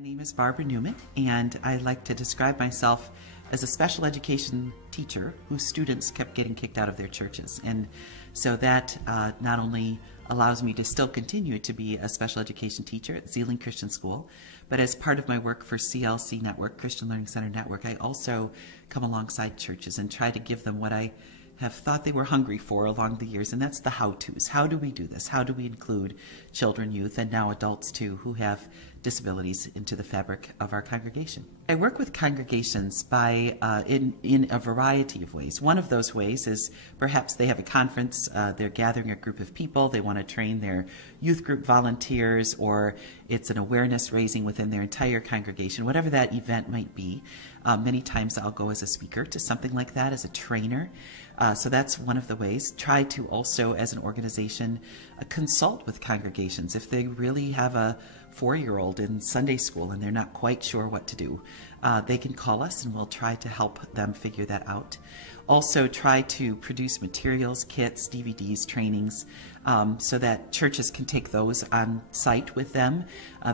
My name is Barbara Newman, and I like to describe myself as a special education teacher whose students kept getting kicked out of their churches. And so that not only allows me to still continue to be a special education teacher at Zeeling Christian School, but as part of my work for CLC Network, Christian Learning Center Network, I also come alongside churches and try to give them what I have thought they were hungry for along the years, and that's the how-tos. How do we do this? How do we include children, youth, and now adults too, who have disabilities into the fabric of our congregation? I work with congregations by in a variety of ways. One of those ways is perhaps they have a conference, they're gathering a group of people, they want to train their youth group volunteers, or it's an awareness raising within their entire congregation, whatever that event might be. Many times I'll go as a speaker to something like that, as a trainer. So that's one of the ways. Try to also, as an organization, consult with congregations. If they really have a 4-year-old in Sunday school and they're not quite sure what to do, they can call us and we'll try to help them figure that out. Also try to produce materials, kits, DVDs, trainings, so that churches can take those on site with them.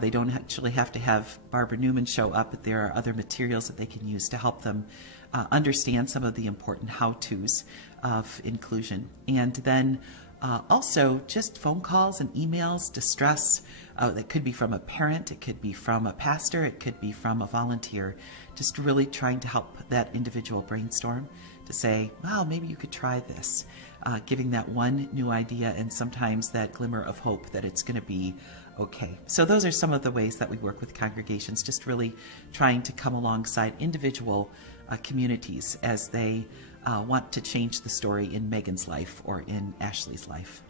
They don't actually have to have Barbara Newman show up, but there are other materials that they can use to help them understand some of the important how-tos of inclusion. And then also just phone calls and emails, distress. That could be from a parent, it could be from a pastor, it could be from a volunteer, just really trying to help that individual brainstorm to say, wow, maybe you could try this. Giving that one new idea and sometimes that glimmer of hope that it's going to be okay. So those are some of the ways that we work with congregations, just really trying to come alongside individual communities as they want to change the story in Megan's life or in Ashley's life.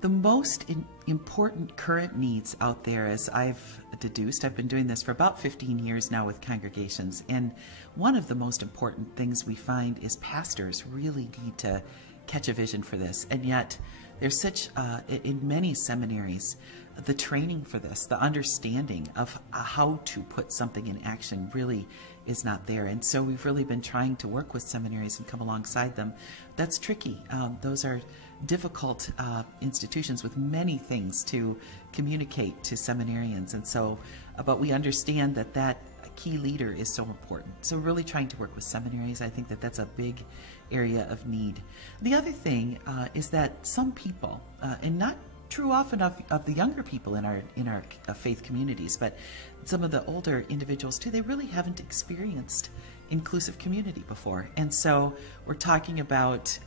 The most important current needs out there, as I've deduced, I've been doing this for about 15 years now with congregations, and one of the most important things we find is pastors really need to catch a vision for this, and yet there's such, in many seminaries, the training for this, the understanding of how to put something in action really is not there. And so we've really been trying to work with seminaries and come alongside them. That's tricky. Those are difficult institutions with many things to communicate to seminarians. And so, but we understand that that key leader is so important. So really trying to work with seminaries, I think that that's a big area of need. The other thing is that some people, and not true often of the younger people in our faith communities, but some of the older individuals too, they really haven't experienced inclusive community before. And so we're talking about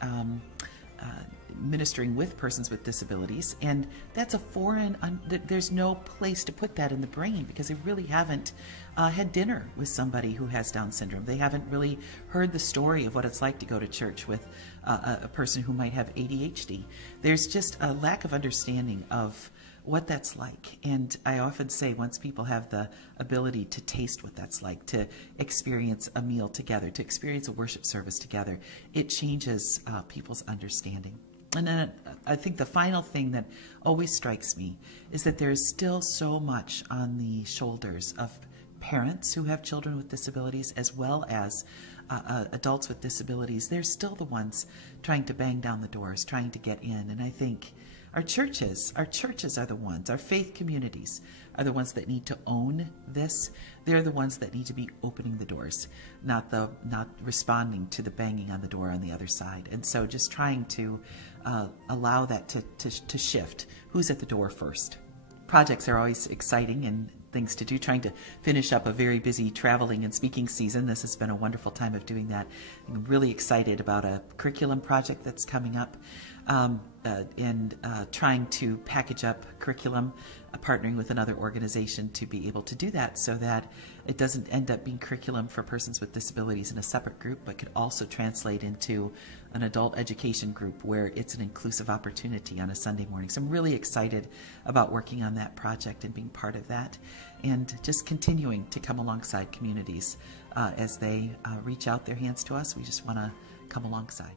ministering with persons with disabilities, and that's a foreign, there's no place to put that in the brain because they really haven't had dinner with somebody who has Down syndrome. They haven't really heard the story of what it's like to go to church with a person who might have ADHD. There's just a lack of understanding of what that's like. And I often say once people have the ability to taste what that's like, to experience a meal together, to experience a worship service together, it changes people's understanding. And then I think the final thing that always strikes me is that there is still so much on the shoulders of parents who have children with disabilities as well as adults with disabilities. They're still the ones trying to bang down the doors, trying to get in. And I think our churches are the ones, our faith communities are the ones that need to own this. They're the ones that need to be opening the doors, not responding to the banging on the door on the other side. And so just trying to allow that to shift. Who's at the door first? Projects are always exciting and things to do, trying to finish up a very busy traveling and speaking season. This has been a wonderful time of doing that. I'm really excited about a curriculum project that's coming up, and trying to package up curriculum, partnering with another organization to be able to do that so that it doesn't end up being curriculum for persons with disabilities in a separate group, but could also translate into an adult education group where it's an inclusive opportunity on a Sunday morning. So I'm really excited about working on that project and being part of that, and just continuing to come alongside communities as they reach out their hands to us. We just want to come alongside.